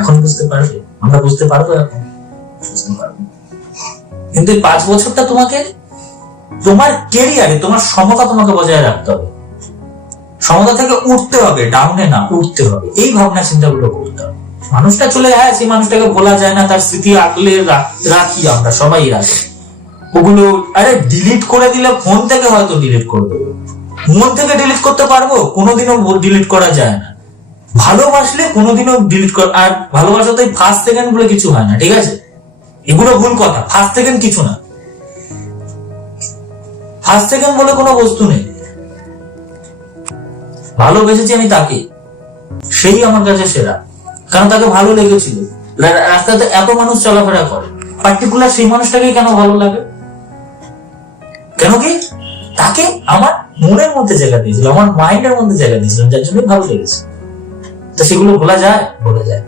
এখন বুঝতে পারবে? আমরা বুঝতে পারবো? এখন বুঝতে পারবো। কিন্তু এই 5 বছরটা তোমাকে তোমার কেরিয়ারে তোমার সমতা তোমাকে বজায় রাখতে হবে। সমতা থেকে উঠতে হবে, ডাউনে না, উঠতে হবে। এই ভাবনা চিন্তাগুলো করতে হবে। মানুষটা চলে যায়, সেই মানুষটাকে ভোলা যায় না, তার স্মৃতি আঁকলে রাখি, আমরা সবাই রাখি ওগুলো। আরে ডিলিট করে দিলে ফোন থেকে হয়তো ডিলিট করে দেবো, মন থেকে ডিলিট করতে পারবো? কোনোদিনও ডিলিট করা যায় না। ভালোবাসলে কোনোদিনও ডিলিট কর, আর ভালোবাসা তো ফার্স্ট সেকেন্ড বলে কিছু হয় না, ঠিক আছে? এগুলো ভুল কথা। ফার্স্ট সেকেন্ড কিছু না, ফার্স্ট সেকেন্ড বলে কোনো বস্তু নেই। ভালোবেসেছি আমি তাকে, সেই আমার কাছে সেরা, কারণ তাকে ভালো লেগেছিল। রাস্তাতে এত মানুষ চলাফেরা করে, পার্টিকুলার সেই মানুষটাকে কেন ভালো লাগে? কেন কি? তাকে আমার মনের মধ্যে জায়গা দিয়েছিল, আমার মাইন্ডের মধ্যে জায়গা দিয়েছিলাম, যার জন্য ভালো লেগেছে। তো সেগুলো ভোলা যায়? ভোলা যায়।